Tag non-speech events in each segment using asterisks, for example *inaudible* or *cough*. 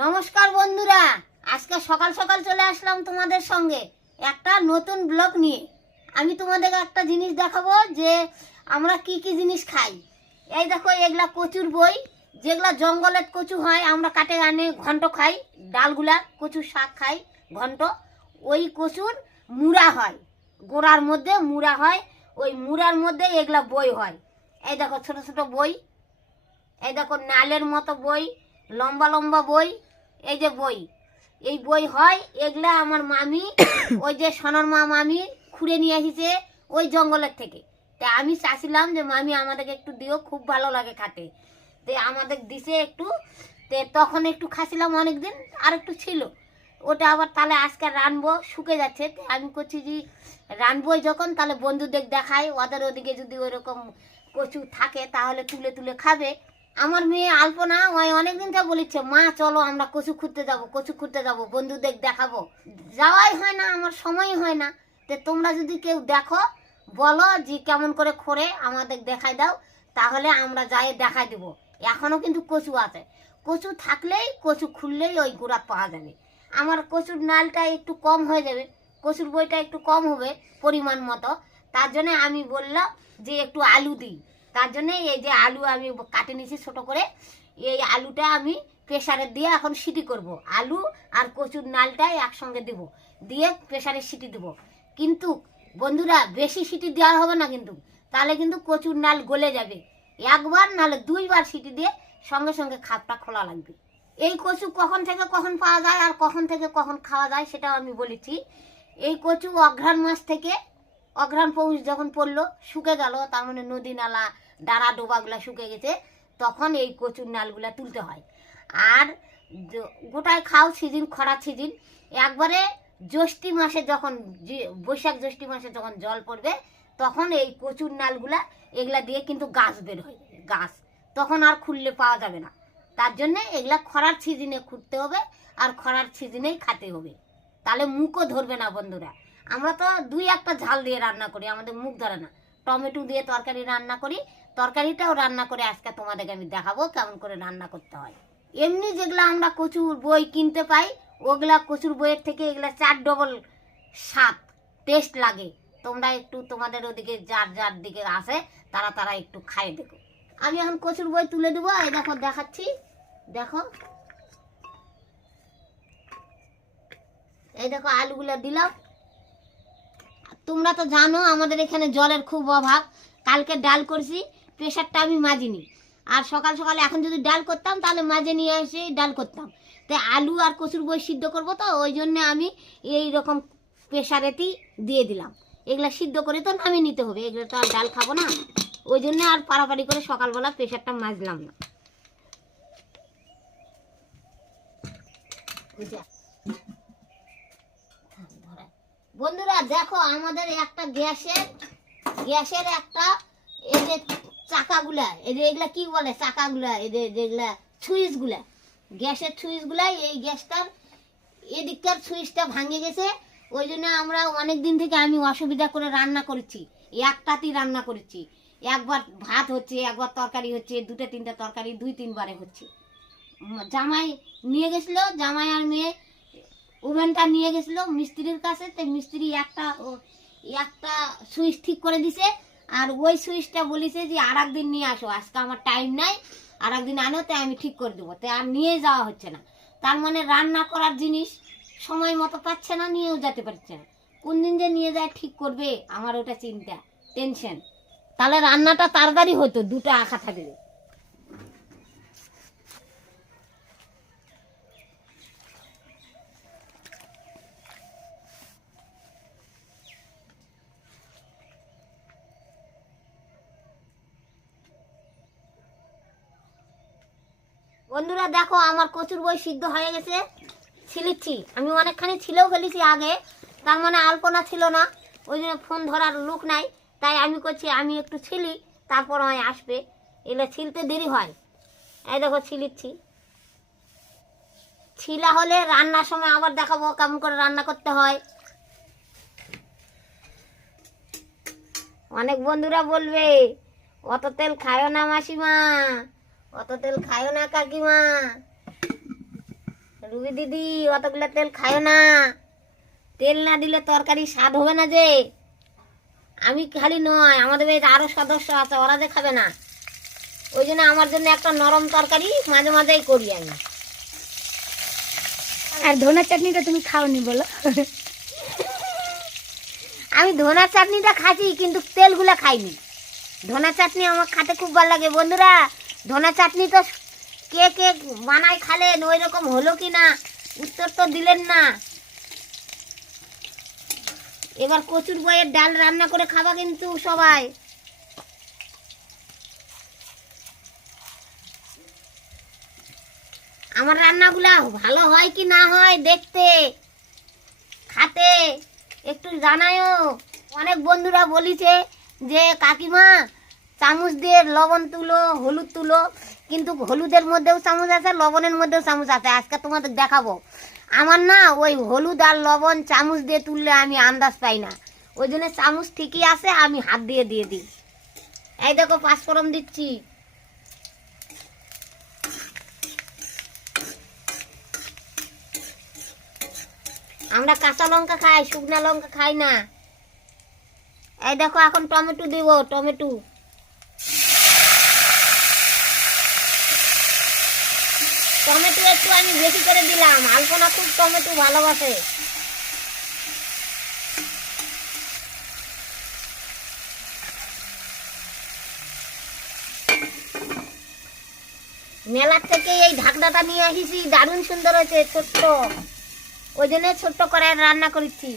নমস্কার বন্ধুরা। আজকে সকাল সকাল চলে আসলাম তোমাদের সঙ্গে একটা নতুন ব্লগ নিয়ে। আমি তোমাদের একটা জিনিস দেখাবো যে আমরা কি কি জিনিস খাই। এই দেখো, এগুলা কচুর বই। যেগুলা জঙ্গলের কচু হয়, আমরা কাটে আনে, ঘন্ট খাই, ডালগুলা, কচুর শাক খাই, ঘন্ট। ওই কচুর মুড়া হয়। গোড়ার মধ্যে মুড়া হয়, ওই মুড়ার মধ্যে এগুলা বই হয়। এই দেখো, ছোট ছোট বই। এই দেখো, নালের মতো বই, লম্বা লম্বা বই এই যে বই। এই বই হয় এগুলা আমার মামি *coughs* ওই যে সোনার মা মামি খুঁড়ে নিয়ে এসেছে ওই জঙ্গলের থেকে। তা আমি চাচ্ছিলাম যে মামি আমাদেরকে একটু দিও খুব ভালো লাগে খাতে। তে আমাদের দিছে একটু তে তখন একটু খাচ্ছিলাম অনেকদিন আর একটু ছিল। ওটা আবার তাহলে আজকে রানবো শুকে যাচ্ছে। তে আমি করছি যে রানবোই যখন তাহলে বন্ধুদের দেখাই ওদের ওদিকে যদি ওইরকম কচু থাকে তাহলে তুলে তুলে খাবে। আমার মেয়ে আলপনা, ওই অনেকদিন থেকে বলিচ্ছে মা, চলো আমরা কচু খুঁড়তে যাব, কচু খুঁড়তে যাব, বন্ধুদের দেখাবো। যাওয়াই হয় না, আমার সময় হয় না। তো তোমরা যদি কেউ দেখো, বলো যে কেমন করে খোরে আমাদের দেখাই দাও, তাহলে আমরা যাই দেখাই দেবো। এখনও কিন্তু কচু আছে। কচু থাকলেই, কচু খুললেই ওই গোড়া পাওয়া যাবে। আমার কচুর নালটা একটু কম হয়ে যাবে, কচুর বইটা একটু কম হবে পরিমাণ মতো। তার জন্য আমি বললাম যে একটু আলু দিই। তার জন্য এই যে আলু আমি কাটে নিয়েছি ছোট করে, এই আলুটা আমি প্রেসারে দিয়ে এখন সিটি করব। আলু আর কচুর নালটা একসঙ্গে দেব, দিয়ে প্রেসারে সিটি দেব। কিন্তু বন্ধুরা, বেশি সিটি দেওয়া হবে না কিন্তু, তাহলে কিন্তু কচুর নাল গলে যাবে। একবার নাহলে দুইবার সিটি দিয়ে সঙ্গে সঙ্গে খাপটা খোলা লাগবে। এই কচু কখন থেকে কখন পাওয়া যায় আর কখন থেকে কখন খাওয়া যায় সেটাও আমি বলেছি। এই কচু অঘ্রাণ মাস থেকে অঘ্রাণ পৌষ যখন পড়ল, শুকে গেল, তার মানে নদী নালা ডাড়া ডোবাগুলা শুকে গেছে, তখন এই কচুর নালগুলা তুলতে হয়। আর গোটায় খাও সিজন, খরা সিজন, একবারে জ্যৈষ্ঠী মাসে যখন বৈশাখ জ্যৈষ্ঠী মাসে যখন জল পড়বে, তখন এই কচুর নালগুলা, এগুলা দিয়ে কিন্তু গাছ বের হয়ে, গাছ। তখন আর খুললে পাওয়া যাবে না। তার জন্যে এগুলা খরার সিজনে খুঁড়তে হবে, আর খরার সিজনেই খাতে হবে। তাহলে মুখও ধরবে না বন্ধুরা। আমরা তো দুই একটা ঝাল দিয়ে রান্না করি, আমাদের মুখ ধরে না। টমেটো দিয়ে তরকারি রান্না করি তরকারিটাও রান্না করে আজকে তোমাদেরকে আমি দেখাবো কেমন করে রান্না করতে হয়। এমনি যেগুলো আমরা কচুর বই কিনতে পাই, ওগুলা কচুর বইয়ের থেকে এগুলা চার ডবল স্বাদ টেস্ট লাগে। তোমরা একটু তোমাদের ওদিকে যার যার দিকে আসে তারা তারা একটু খাই দেখো। আমি এখন কচুর বই তুলে দেবো, এই দেখো দেখাচ্ছি। দেখো। এই দেখো আলুগুলো দিলাম। তোমরা তো জানো আমাদের এখানে জলের খুব অভাব। কালকে ডাল করছি প্রেশারটা আমি মাজিনি। আর সকাল সকালে এখন যদি ডাল করতাম, তাহলে মাঝে নিয়ে এসে ডাল করতাম। তাই আলু আর কচুর বই সিদ্ধ করব তো, ওই জন্যে আমি এই রকম প্রেশারেতেই দিয়ে দিলাম। এগুলা সিদ্ধ করে তো নামিয়ে নিতে হবে, এগুলো তো আর ডাল খাব না। ওই জন্য আর পাড়াপাড়ি করে সকালবেলা প্রেশারটা মাজলাম না। বন্ধুরা, দেখো আমাদের একটা গ্যাসের গ্যাসের একটা এই যে চাকাগুলা যে এগুলা কি বলে? চাকাগুলা যে যেগুলা সুইচগুলা। গ্যাসের সুইচগুলা এই গ্যাসটার এদিককার সুইচটা ভাঙে গেছে। ওই জন্য আমরা অনেক দিন থেকে আমি অসুবিধা করে রান্না করেছি। একটাতেই রান্না করেছি। একবার ভাত হচ্ছে, একবার তরকারি হচ্ছে, দুটো, তিনটা তরকারি, দুই, তিনবারে হচ্ছে। জামাই নিয়ে গেছিল, জামাই আর মেয়ে, ওভেনটা নিয়ে গেছিল মিস্ত্রির কাছে। তো মিস্ত্রি একটা একটা সুইচ ঠিক করে দিছে। আর ওই সুইচটা বলেছে যে আর একদিন নিয়ে আসো, আজকে আমার টাইম নাই আর একদিন আনো, তাই আমি ঠিক করে দেবো। তাই আর নিয়ে যাওয়া হচ্ছে না। তার মানে রান্না করার জিনিস সময় মতো পাচ্ছে না, নিয়েও যেতে পারছে না। কোন দিন যে নিয়ে যায় ঠিক করবে, আমার ওটা চিন্তা টেনশন তাহলে রান্নাটা তাড়াতাড়ি হতো, দুটো আঁকা থাকলে। বন্ধুরা দেখো, আমার কচুর বই সিদ্ধ হয়ে গেছে। ছিলিচ্ছি আমি অনেকখানি ছিলেও ফেলেছি আগে, তার মানে আলপনা ছিল না। ওই জন্য ফোন ধরার লোক নাই। তাই আমি করছি আমি একটু ছিলি, তারপর হয় আসবে। এগুলো ছিলতে দেরি হয়। এই দেখো ছিলিচ্ছি ছিলা হলে রান্নার সময় আবার দেখাবো কেমন করে রান্না করতে হয়। অনেক বন্ধুরা বলবে, অত তেল খায়ও না মাসিমা। অত তেল খায়ও না কাকিমা। রুবি দিদি অতগুলো তেল খায় না। তেল না দিলে তরকারি স্বাদ হবে না যে। আমি খালি নয় আমাদের বাড়িতে আরও সদস্য আছে ওরা যে খাবে না। ওই জন্য আমার জন্য একটা নরম তরকারি মাঝে মাঝেই করি আমি। আর ধনের চাটনিটা তুমি খাওনি বলো। আমি ধনার চাটনিটা খাচ্ছি কিন্তু তেলগুলা খাইনি। ধনা চাটনি আমার খাতে খুব ভালো লাগে। বন্ধুরা ধনা চাটনি তো কে কে বানায় খালেন? ওই রকম হলো কি না? উত্তর তো দিলেন না। এবার কচুর বইয়ের ডাল রান্না করে খাবা কিন্তু সবাই। আমার রান্নাগুলা ভালো হয় কি না হয় দেখতে। খাতে। একটু জানায়ও। অনেক বন্ধুরা বলিছে যে, কাকিমা চামচ দিয়ে লবণ তুলো, হলুদ তুলো, কিন্তু হলুদের মধ্যেও চামচ আছে, লবণের মধ্যেও চামচ আছে। আজকে তোমাদের দেখাবো। আমার না ওই হলুদ আর লবণ চামচ দিয়ে তুললে আমি আন্দাজ পাই না। ওই জন্য চামচ ঠিকই আছে, আমি হাত দিয়ে দিয়ে দিই। এই দেখো পাঁচফোড়ন দিচ্ছি। আমরা কাঁচা লঙ্কা খাই, শুকনা লঙ্কা খাই না। এই দেখো, এখন টমেটো দিব, টমেটো। টমেটো একটু আমি বেশি করে দিলাম। আলপনা খুব টমেটো ভালোবাসে। মেলার থেকে এই ঢাকনাটা নিয়ে আসিছি দারুণ সুন্দর হয়েছে, ছোট্ট। ওই জন্য ছোট্ট করে রান্না করেছি।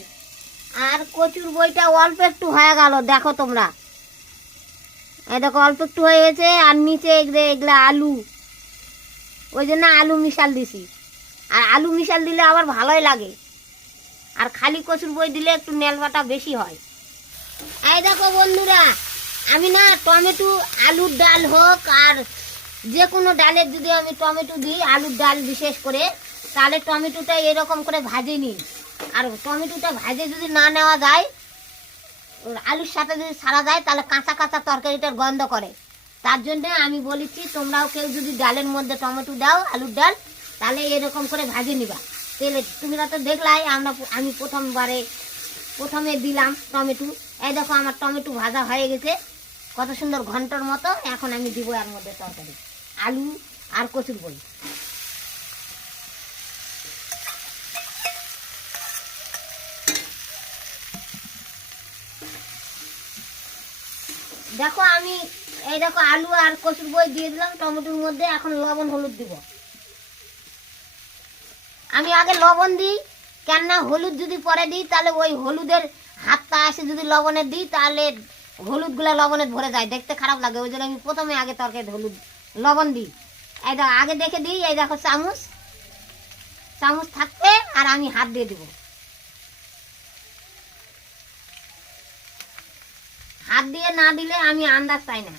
আর কচুর বইটা অল্প একটু হয়ে গেল, দেখো তোমরা। এই দেখো, অল্প একটু হয়ে গেছে, আর নিচে এগুলো এগুলো আলু। ওই জন্য আলু মিশাল দিছি। আর আলু মিশাল দিলে আবার ভালোই লাগে। আর খালি কচুর বই দিলে একটু নেলবাটা বেশি হয়। এই দেখো বন্ধুরা, আমি না টমেটো, আলুর ডাল হোক আর যে কোনো ডালের যদি আমি টমেটো দিই, আলুর ডাল বিশেষ করে, তাহলে টমেটোটা এরকম করে ভাজে নিই। আর টমেটোটা ভাজে যদি না নেওয়া যায়, আলুর সাথে যদি সারা যায়, তাহলে কাঁচা কাঁচা তরকারিটার গন্ধ করে। তার জন্য আমি বলেছি, তোমরাও কেউ যদি ডালের মধ্যে টমেটো দাও, আলুর ডাল, তাহলে এরকম করে ভাজে নিবা। তেলে তোমরা তো দেখলাই, আমরা আমি প্রথমবারে, প্রথমে দিলাম টমেটো। এই দেখো আমার টমেটো ভাজা হয়ে গেছে। কত সুন্দর ঘণ্টার মতো, এখন আমি দিব এর মধ্যে তরকারি। আলু আর কচুর বই দেখো আমি এই দেখো আলু আর কচুর বই দিয়ে দিলাম, টমেটোর মধ্যে এখন লবণ, হলুদ দিব। আমি আগে লবণ দিই, কেননা হলুদ যদি পরে দিই, তাহলে ওই হলুদের হাতটা আসে যদি লবণের দিই, তাহলে হলুদগুলো লবণে ভরে যায়। দেখতে খারাপ লাগে, ওই জন্য আমি প্রথমে আগে তরকারি হলুদ, লবণ দিই। এই দেখো, আগে দেখে দিই, এই দেখো চামচ। চামচ থাকবে আর আমি হাত দিয়ে দিব। হাত দিয়ে না দিলে আমি আন্দাজ পাই না।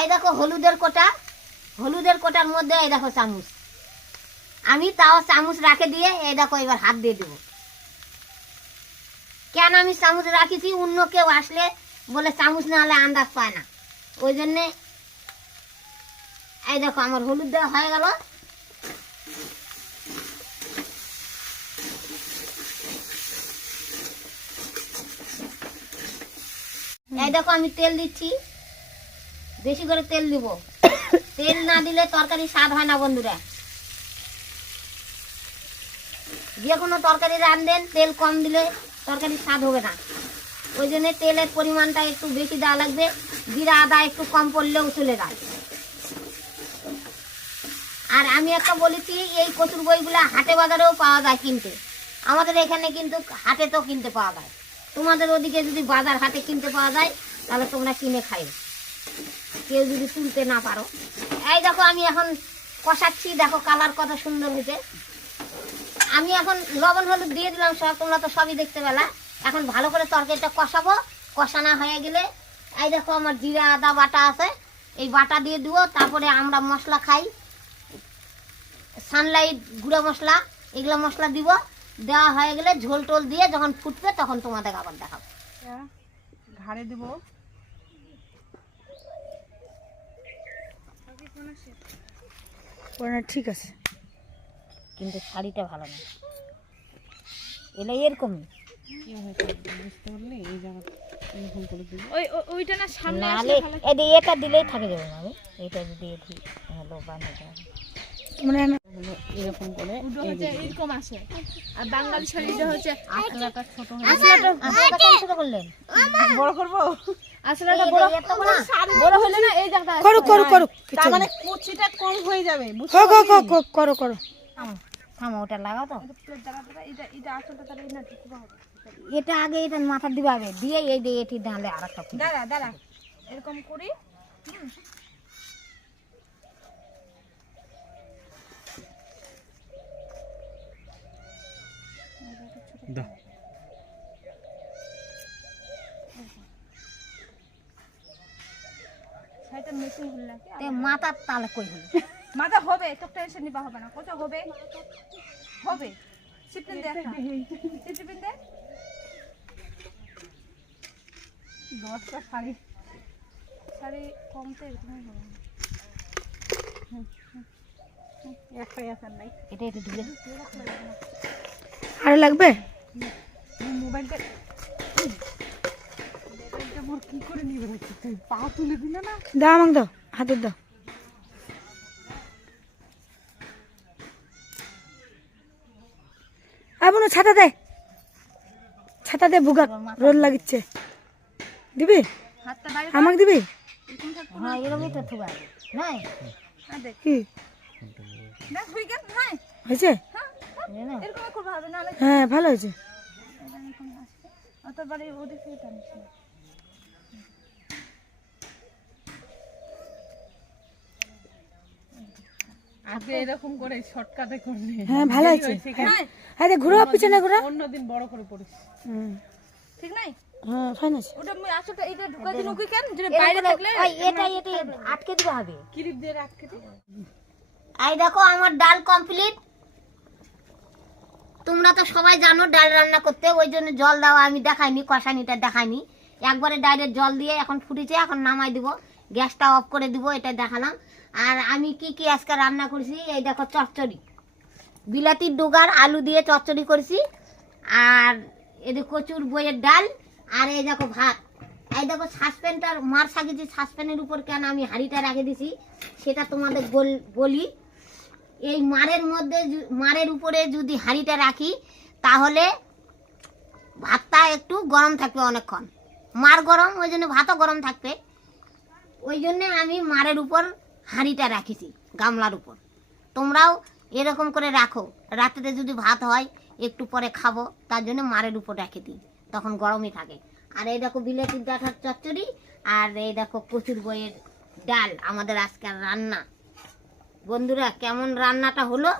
এই দেখো হলুদের কোটা, হলুদের কোটার মধ্যে এই দেখো চামচ। আমি তাও চামচ রাখে দিয়ে এই দেখো এবার হাত দিয়ে দেবো। কেন আমি চামচ রাখিছি? অন্য কেউ আসলে বলে চামচ না হলে আন্দাজ পায় না। ওই জন্যে এই দেখো আমার হলুদ দেওয়া হয়ে গেল। এই দেখো আমি তেল দিচ্ছি। বেশি করে তেল দিব। *coughs* তেল না দিলে তরকারি স্বাদ হয় না বন্ধুরা। যে কোনো তরকারি রান্ধেন তেল কম দিলে তরকারি স্বাদ হবে না। ওই জন্য তেলের পরিমাণটা একটু বেশি দেওয়া লাগবে। জিরা আদা একটু কম পড়লেও চলে যায়। আর আমি একটা বলেছি এই কচুর বইগুলো হাটে বাজারেও পাওয়া যায় কিনতে। আমাদের এখানে কিন্তু হাটে তো কিনতে পাওয়া যায়। তোমাদের ওদিকে যদি বাজার হাটে কিনতে পাওয়া যায় তাহলে তোমরা কিনে খাই কেউ যদি তুলতে না পারো। এই দেখো, আমি এখন কষাচ্ছি। দেখো, কালার কত সুন্দর হয়েছে। আমি এখন লবণ, হলুদ দিয়ে দিলাম, সব তোমরা তো সবই দেখতে পেলা। এখন ভালো করে তরকারিটা কষাবো। কষানো হয়ে গেলে, এই দেখো, আমার জিরা, আদা, বাটা আছে। এই বাটা দিয়ে দিব তারপরে আমরা মশলা খাই। সানলাইট, গুঁড়ো মশলা, এগুলো মশলা দিব। দেওয়া হয়ে গেলে ঝোল টোল দিয়ে যখন ফুটবে, তখন তোমাদের আবার দেখাবো। ঘাড়ে দেবো। ওরা ঠিক আছে। কিন্তু শাড়িটা ভালো না। এলে এরকমই। ওই ওই- ওইটা না সামনে নাহলে এটা দিলেই থাকে যাবে না আমি এটা যদি হলো বানিয়ে। মানে এরকম আসে আর বাঙালি শাড়িটা হচ্ছে আসলাটা ছোট আসলাটা আসলাটা কেন ছোট করলেন? বড় করব? আসলে এই যে এত বড় বড় হলে না এই জায়গাটা করো করো করো কিছু মানে কুচিটা কম হয়ে যাবে হোক হোক হোক হোক, করো করো। থামো থামো ওটা লাগাও তো। এটা এটা আসলটা তাহলে না ঠিক হবে। এটা আগে এটা মাথা দিবে আগে। দিয়ে এই দিয়ে এটি ডালে আর একটা দাঁড়া দাঁড়া। এরকম করি। নাকি তে মাথার তালে কই হলো? মাথা হবে তো টেনশন নিবা হবে না। কত হবে? হবে। সিপিন দে সিপিন দে দশটা শাড়ি। শাড়ি কমতে এরকমই হবে একটাই আছে নাই। এটা একটু ঢুকে আর লাগবে? মোবাইলটা মোবাইলটা মোর কি করে নিবে রাখছি তুই পা তুলে দিলে না? দাও আমাকে দাও হাতের দাও। আবনো ছাতা দে। ছাতা দে বুগা রোদ লাগিচ্ছে। দিবি? হাতটা আমাকে দিবি? হ্যাঁ এরকমই তো থুবা হয়ে নাই? হয়েছে? হ্যাঁ ভালো হয়েছে। আগে এরকম করে শর্টকাটে করলে। হ্যাঁ ভালো হয়েছে। ঘুরো পিছনে ঘুরো। অন্যদিন বড় করে পড়িস। হুম, ঠিক নাই? হ্যাঁ ফাইন আছে। ওটা আমি আসলটা এটা ঢুকাই দিন ওকে কেন? যে বাইরে থাকলে এটা এটা আটকে দিতে হবে। ক্লিপ দিয়ে রাখতে এই দেখো আমার ডাল কমপ্লিট তোমরা তো সবাই জানো ডাল রান্না করতে, ওই জন্য জল দেওয়া আমি দেখাইনি, কষানিটা দেখাইনি। একবারে ডাইরেক্ট জল দিয়ে এখন ফুটেছে, এখন নামাই দিব। গ্যাসটা অফ করে দিব, এটা দেখালাম। আর আমি কি কি আজকে রান্না করেছি, এই দেখো চচ্চড়ি। বিলাতির ডোগার আলু দিয়ে চচ্চড়ি করেছি, আর এদিকে কচুর বইয়ের ডাল, আর এই দেখো ভাত। এই দেখো সাসপেনটার মার সাজিয়েছি সাসপেনের উপর কেন আমি হাঁড়িটা রেখে দিছি, সেটা তোমাদের বলি। এই মারের মধ্যে মারের উপরে যদি হাঁড়িটা রাখি, তাহলে ভাতটা একটু গরম থাকবে অনেকক্ষণ। মার গরম, ওই জন্য ভাতও গরম থাকবে। ওই জন্যে আমি মারের উপর হাঁড়িটা রাখিছি, গামলার উপর। তোমরাও এরকম করে রাখো। রাত্রে যদি ভাত হয়, একটু পরে খাব, তার জন্য মারের উপর রেখে দিই, তখন গরমই থাকে। আর এই দেখো বিলেতির ডাঁটার চচ্চড়ি, আর এই দেখো প্রচুর বইয়ের ডাল, আমাদের আজকের রান্না। বন্ধুরা, কেমন রান্নাটা হলো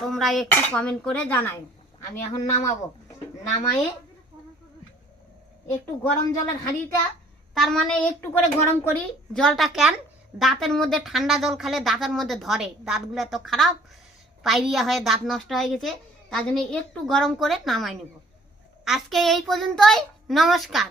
তোমরা একটু কমেন্ট করে জানাই। আমি এখন নামাবো। নামায়ে একটু গরম জলের হাঁড়িটা, তার মানে একটু করে গরম করি। জলটা কেন? দাঁতের মধ্যে ঠান্ডা জল খালে দাঁতের মধ্যে ধরে। দাঁতগুলো তো খারাপ পাইরিয়া হয়ে দাঁত নষ্ট হয়ে গেছে, তার জন্য একটু গরম করে নামাই নেব। আজকে এই পর্যন্তই, নমস্কার।